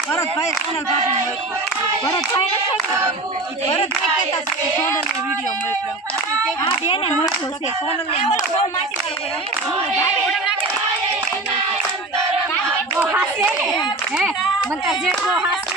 ભરતભાઈ સોનલ ભાભી ભરતભાઈ કહેતા સોનલ નો વિડિયો મોકલ્યો આ બેને મોકલ્યો છે સોનલ ને બહુ હાસે હે મનતા જે બહુ હાસે